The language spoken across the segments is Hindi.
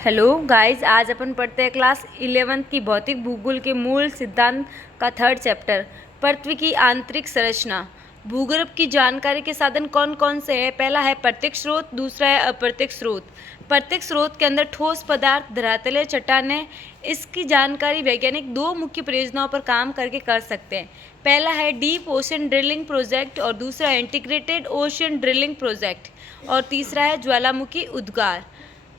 हेलो गाइस, आज अपन पढ़ते हैं क्लास 11th की भौतिक भूगोल के मूल सिद्धांत का थर्ड चैप्टर, पृथ्वी की आंतरिक संरचना। भूगर्भ की जानकारी के साधन कौन कौन से हैं? पहला है प्रत्यक्ष स्रोत, दूसरा है अप्रत्यक्ष स्रोत। प्रत्यक्ष स्रोत के अंदर ठोस पदार्थ, धरातलीय चट्टानें। इसकी जानकारी वैज्ञानिक दो मुख्य परियोजनाओं पर काम करके कर सकते हैं। पहला है डीप ओशन ड्रिलिंग प्रोजेक्ट और दूसरा है इंटीग्रेटेड ओशन ड्रिलिंग प्रोजेक्ट और तीसरा है ज्वालामुखी उद्गार।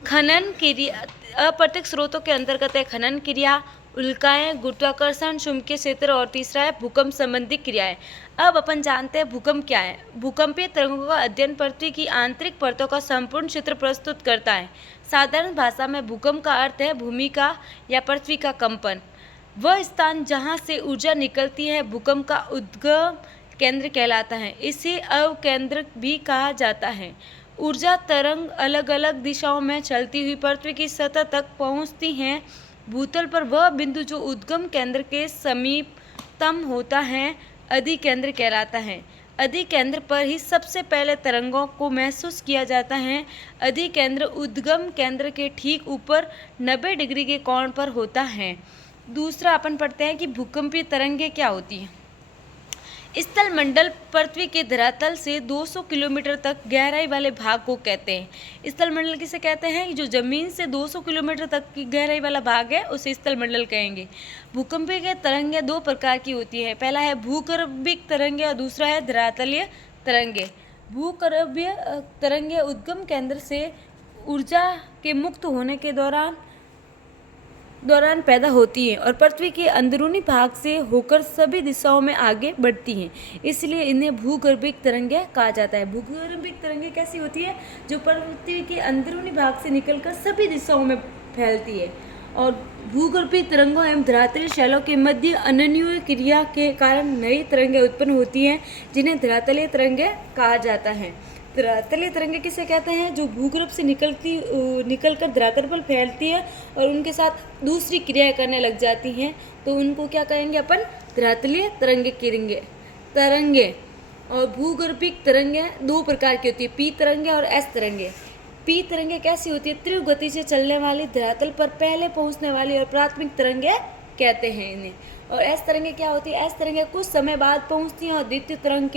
खनन क्रिया अप्रत्यक्ष स्रोतों के अंतर्गत है खनन क्रिया, उल्काएं, गुरुत्वाकर्षण, चुंबकीय क्षेत्र और तीसरा है भूकंप संबंधी क्रियाएं। अब अपन जानते हैं भूकंप क्या है। भूकंपीय तरंगों का अध्ययन पृथ्वी की आंतरिक परतों का संपूर्ण चित्र प्रस्तुत करता है। साधारण भाषा में भूकंप का अर्थ है भूमि का या पृथ्वी का कंपन। वह स्थान जहाँ से ऊर्जा निकलती है भूकंप का उद्गम केंद्र कहलाता है। इसे अवकेंद्रक भी कहा जाता है। ऊर्जा तरंग अलग अलग दिशाओं में चलती हुई पृथ्वी की सतह तक पहुंचती हैं। भूतल पर वह बिंदु जो उद्गम केंद्र के समीपतम होता है अधिकेंद्र कहलाता है। अधिकेंद्र पर ही सबसे पहले तरंगों को महसूस किया जाता है। अधिकेंद्र उद्गम केंद्र के ठीक ऊपर 90 डिग्री के कोण पर होता है। दूसरा अपन पढ़ते हैं कि भूकंपीय तरंगें क्या होती हैं। स्थल मंडल पृथ्वी के धरातल से 200 किलोमीटर तक गहराई वाले भाग को कहते हैं। स्थल मंडल किसे कहते हैं? जो जमीन से 200 किलोमीटर तक की गहराई वाला भाग है उसे स्थल मंडल कहेंगे। भूकंपीय के तरंगें दो प्रकार की होती है। पहला है भूगर्भिक तरंगें और दूसरा है धरातलीय तरंगें। भूगर्भीय तरंगें उद्गम केंद्र से ऊर्जा के मुक्त होने के दौरान पैदा होती हैं और पृथ्वी के अंदरूनी भाग से होकर सभी दिशाओं में आगे बढ़ती हैं, इसलिए इन्हें भूगर्भिक तरंगें कहा जाता है। भूगर्भिक तरंगें कैसी होती है? जो पृथ्वी के अंदरूनी भाग से निकलकर सभी दिशाओं में फैलती है। और भूगर्भीय तरंगों एवं धरातलीय शैलों के मध्य अन्योन्य क्रिया के कारण नई तरंगें उत्पन्न होती हैं, जिन्हें धरातलीय तरंगें कहा जाता है। धरातलीय तरंगें किसे कहते हैं? जो भूगर्भ से निकलकर धरातल पर फैलती है और उनके साथ दूसरी क्रियाएं करने लग जाती हैं, तो उनको क्या कहेंगे अपन? धरातलीय तरंगे। और भूगर्भिक तरंगें दो प्रकार की होती है, पी तरंगे और एस तरंगे। पी तरंगे कैसी होती है? तीव्र गति से चलने वाली, धरातल पर पहले पहुंचने वाली और प्राथमिक तरंगे कहते हैं इन्हें। और एस तरंगे क्या होती है? एस तरंगे कुछ समय बाद पहुंचती हैं और द्वितीय तरंग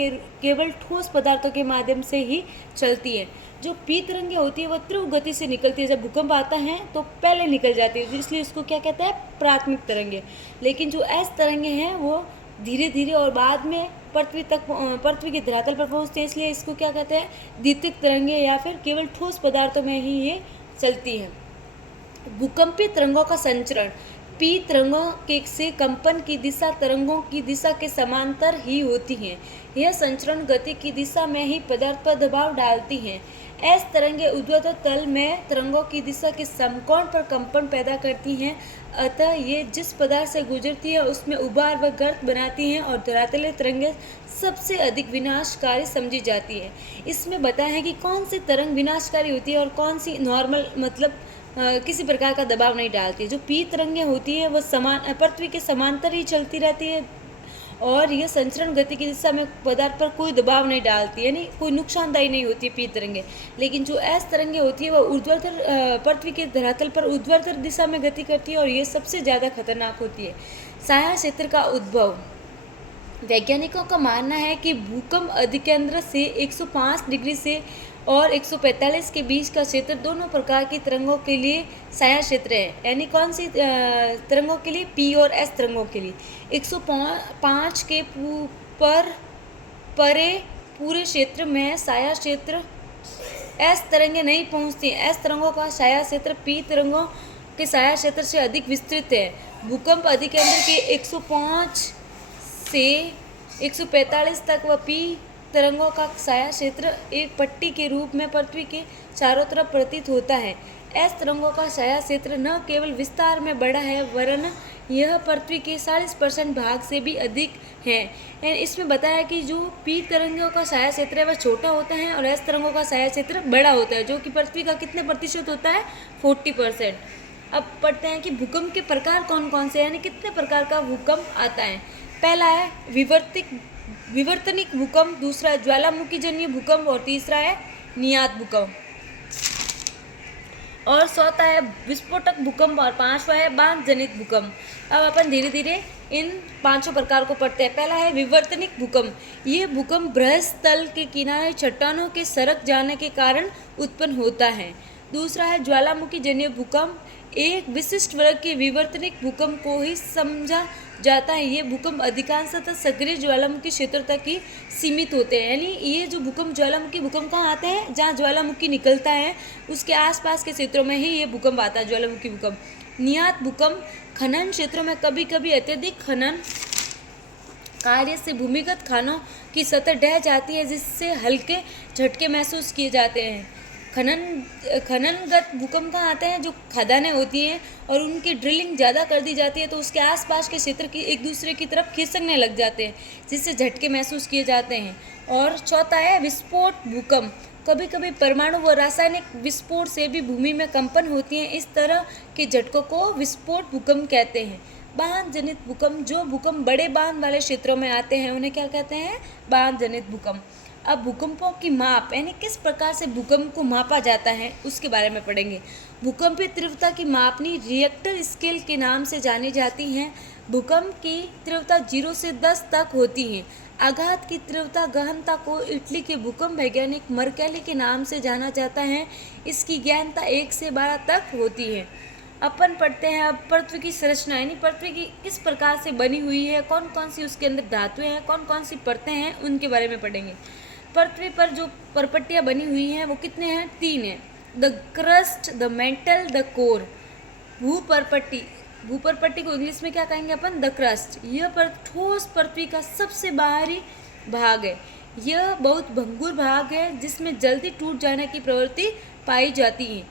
केवल ठोस पदार्थों के माध्यम से ही चलती है। जो पी तरंगे होती है वह तीव्र गति से निकलती है। जब भूकंप आता है तो पहले निकल जाती है, इसलिए इसको क्या कहते हैं? प्राथमिक तरंगे। लेकिन जो एस तरंगे हैं वो धीरे धीरे और बाद में पृथ्वी के धरातल पर पहुंचते हैं, इसलिए इसको क्या कहते हैं? द्वितीयक तरंगे या फिर केवल ठोस पदार्थों में ही ये चलती है। भूकंपीय तरंगों का संचरण। पी तरंगों से कंपन की दिशा तरंगों की दिशा के समांतर ही होती है। यह संचरण गति की दिशा में ही पदार्थ पर दबाव डालती हैं। एस तरंगे ऊर्ध्वाधर तल में तरंगों की दिशा के समकोण पर कंपन पैदा करती हैं, अतः ये जिस पदार्थ से गुजरती है उसमें उभार व गर्त बनाती हैं और धरातलीय तरंगें सबसे अधिक विनाशकारी समझी जाती है। इसमें बताया है कि कौन सी तरंग विनाशकारी होती है और कौन सी नॉर्मल, मतलब किसी प्रकार का दबाव नहीं डालती है। जो पी तरंगें होती है वह पृथ्वी के समांतर ही चलती रहती है और यह संचरण गति की दिशा में पदार्थ पर कोई दबाव नहीं डालती है, यानी कोई नुकसानदायी नहीं होती है पी तरंगें। लेकिन जो एस तरंगें होती है वह ऊर्ध्वाधर पृथ्वी के धरातल पर ऊर्ध्वाधर दिशा में गति करती है और ये सबसे ज़्यादा खतरनाक होती है। छाया क्षेत्र का उद्भव। वैज्ञानिकों का मानना है कि भूकंप अधिकेंद्र से 105 डिग्री से और 145 के बीच का क्षेत्र दोनों प्रकार की तरंगों के लिए छाया क्षेत्र है। यानी कौन सी तरंगों के लिए? पी और एस तरंगों के लिए। 105 के परे पूरे क्षेत्र में छाया क्षेत्र एस तरंगें नहीं पहुंचती। एस तरंगों का छाया क्षेत्र पी तरंगों के छाया क्षेत्र से अधिक विस्तृत है। भूकंप अधिकेंद्र के 105 से 145 तक व पी तरंगों का छाया क्षेत्र एक पट्टी के रूप में पृथ्वी के चारों तरफ प्रतीत होता है। एस तरंगों का छाया क्षेत्र न केवल विस्तार में बड़ा है वरन यह पृथ्वी के 40% भाग से भी अधिक है। इसमें बताया कि जो पी तरंगों का छाया क्षेत्र है वह छोटा होता है और एस तरंगों का छाया क्षेत्र बड़ा होता है, जो कि पृथ्वी का कितने प्रतिशत होता है? 40%। अब पढ़ते हैं कि भूकंप के प्रकार कौन कौन से, यानी कितने प्रकार का भूकंप आता है। पहला है विवर्तनिक भूकंप, दूसरा है ज्वालामुखी जन्य भूकंप और तीसरा है नियत भूकंप। और चौथा है विस्फोटक भूकंप और पांचवा है बांध जनित भूकंप। अब अपन धीरे धीरे इन पांचों प्रकार को पढ़ते हैं। पहला है विवर्तनिक भूकंप। ये भूकंप बृहस्पति तल के किनारे चट्टानों के सरक जाने के कारण उत्पन्न होता है। दूसरा है ज्वालामुखी जन्य भूकंप। एक विशिष्ट वर्ग के विवर्तनिक भूकंप को ही समझा जाता है। ये भूकंप अधिकांशतः सक्रिय ज्वालामुखी क्षेत्र तक ही सीमित होते हैं। यानी ये जो भूकंप ज्वालामुखी भूकंप कहाँ आते हैं, जहाँ ज्वालामुखी निकलता है उसके आसपास के क्षेत्रों में ही ये भूकंप आता है, ज्वालामुखी भूकंप। नियत भूकंप खनन क्षेत्रों में कभी कभी अत्यधिक खनन कार्य से भूमिगत खानों की सतह ढह जाती है, जिससे हल्के झटके महसूस किए जाते हैं। खननगत भूकंप कहाँ आते हैं, जो खदानें होती हैं और उनकी ड्रिलिंग ज़्यादा कर दी जाती है तो उसके आसपास के क्षेत्र की एक दूसरे की तरफ खिसकने लग जाते हैं, जिससे झटके महसूस किए जाते हैं। और चौथा है विस्फोट भूकंप। कभी कभी परमाणु व रासायनिक विस्फोट से भी भूमि में कंपन होती हैं। इस तरह के झटकों को विस्फोट भूकंप कहते हैं। बांध जनित भूकंप। जो भूकंप बड़े बांध वाले क्षेत्रों में आते हैं उन्हें क्या कहते हैं, बांध जनित भूकंप। अब भूकंपों की माप यानी किस प्रकार से भूकंप को मापा जाता है उसके बारे में पढ़ेंगे। भूकंपीय तीव्रता की मापनी रिएक्टर स्केल के नाम से जानी जाती हैं। भूकंप की तीव्रता 0 से 10 तक होती है। आघात की तीव्रता गहनता को इटली के भूकंप वैज्ञानिक मर्केली के नाम से जाना जाता है। इसकी गहनता 1 से 12 तक होती है। अपन पढ़ते हैं अब पृथ्वी की संरचना यानी पृथ्वी की किस प्रकार से बनी हुई है, कौन कौन सी उसके अंदर धातुएं हैं, कौन कौन सी परतें हैं, उनके बारे में पढ़ेंगे। पृथ्वी पर जो परपट्टियाँ बनी हुई हैं वो कितने हैं, 3 हैं। The crust, the mantle, the core. भूपरपट्टी। भूपरपट्टी को इंग्लिश में क्या कहेंगे अपन, द क्रस्ट। यह पर ठोस पृथ्वी का सबसे बाहरी भाग है। यह बहुत भंगुर भाग है जिसमें जल्दी टूट जाने की प्रवृत्ति पाई जाती है।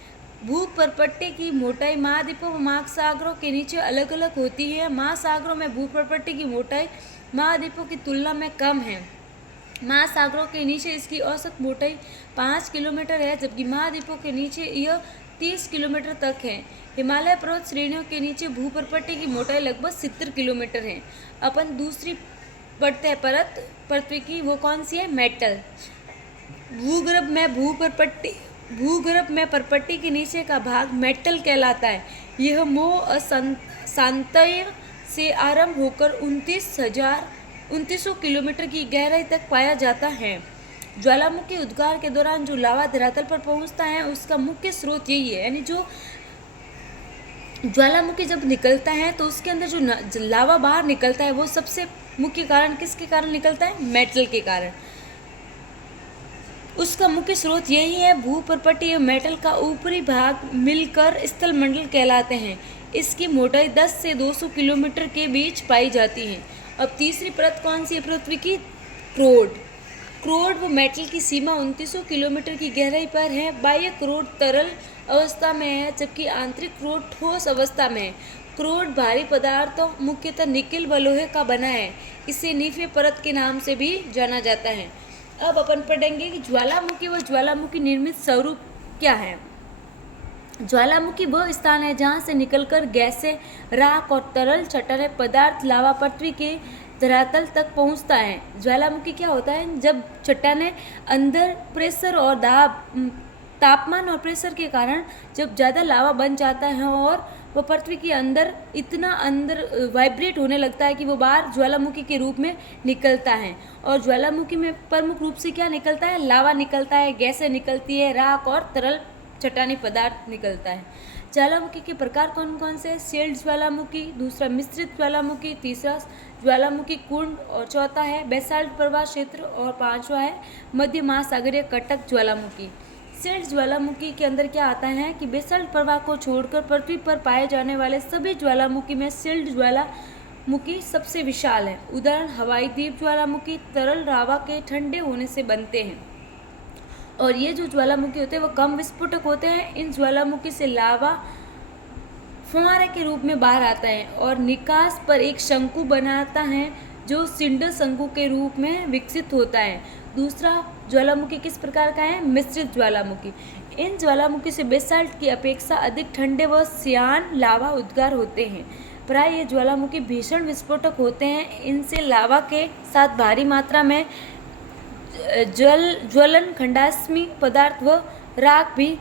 भूपरपट्टी की मोटाई महाद्वीपों व महासागरों के नीचे अलग अलग होती है। महासागरों में भूपरपट्टी की मोटाई महाद्वीपों की तुलना में कम है। महासागरों के नीचे इसकी औसत मोटाई 5 किलोमीटर है, जबकि महाद्वीपों के नीचे यह 30 किलोमीटर तक है। हिमालय पर्वत श्रेणियों के नीचे भूपरपट्टी की मोटाई लगभग 70 किलोमीटर है। अपन दूसरी पढ़ते हैं परत पृथ्वी की, वो कौन सी है, मेटल। भूगर्भ में परपट्टी के नीचे का भाग मेटल कहलाता है। यह मोह शांतय से आरंभ होकर 2900 किलोमीटर की गहराई तक पाया जाता है। ज्वालामुखी उद्गार के दौरान जो लावा धरातल पर पहुंचता है उसका मुख्य स्रोत यही है। यानी जो ज्वालामुखी जब निकलता है तो उसके अंदर जो लावा बाहर निकलता है वो सबसे मुख्य कारण किसके कारण निकलता है, मेटल के कारण। उसका मुख्य स्रोत यही है। भूपरपट्टी और मेटल का ऊपरी भाग मिलकर स्थलमंडल कहलाते हैं। इसकी मोटाई 10 से 200 किलोमीटर के बीच पाई जाती है। अब तीसरी परत कौन सी है पृथ्वी की, क्रोड। क्रोड व मेटल की सीमा 2900 किलोमीटर की गहराई पर है। बाह्य क्रोड तरल अवस्था में है, जबकि आंतरिक क्रोड ठोस अवस्था में है। क्रोड भारी पदार्थों मुख्यतः निकेल व लोहे का बना है। इसे नीफे परत के नाम से भी जाना जाता है। अब अपन पढ़ेंगे कि ज्वालामुखी व ज्वालामुखी निर्मित स्वरूप क्या है। ज्वालामुखी वह स्थान है जहाँ से निकलकर गैसें, राख और तरल चट्टाने पदार्थ लावा पृथ्वी के धरातल तक पहुँचता है। ज्वालामुखी क्या होता है, जब चट्टाने अंदर प्रेशर और तापमान और प्रेशर के कारण जब ज़्यादा लावा बन जाता है और वो पृथ्वी के अंदर इतना वाइब्रेट होने लगता है कि वो बाहर ज्वालामुखी के रूप में निकलता है। और ज्वालामुखी में प्रमुख रूप से क्या निकलता है, लावा निकलता है, गैसें निकलती है, राख और तरल चट्टानी पदार्थ निकलता है। ज्वालामुखी के प्रकार कौन कौन से, शील्ड ज्वालामुखी, दूसरा मिश्रित ज्वालामुखी, तीसरा ज्वालामुखी कुंड और चौथा है बेसाल्ट प्रवाह क्षेत्र और पांचवा है मध्य महासागरीय कटक ज्वालामुखी। शील्ड ज्वालामुखी के अंदर क्या आता है कि बेसाल्ट प्रवाह को छोड़कर पृथ्वी पर पाए जाने वाले सभी ज्वालामुखी में शील्ड ज्वालामुखी सबसे विशाल है। उदाहरण हवाई द्वीप ज्वालामुखी तरल लावा के ठंडे होने से बनते हैं और ये जो ज्वालामुखी होते हैं वो कम विस्फोटक होते हैं। इन ज्वालामुखी से लावा फुहारे के रूप में बाहर आता है और निकास पर एक शंकु बनाता है जो सिंडर शंकु के रूप में विकसित होता है। दूसरा ज्वालामुखी किस प्रकार का है, मिश्रित ज्वालामुखी। इन ज्वालामुखी से बेसाल्ट की अपेक्षा अधिक ठंडे व श्यान लावा उद्गार होते हैं। प्राय ये ज्वालामुखी भीषण विस्फोटक होते हैं। इनसे लावा के साथ भारी मात्रा में ज्वलन खंडाश्मी पदार्थ व राख भी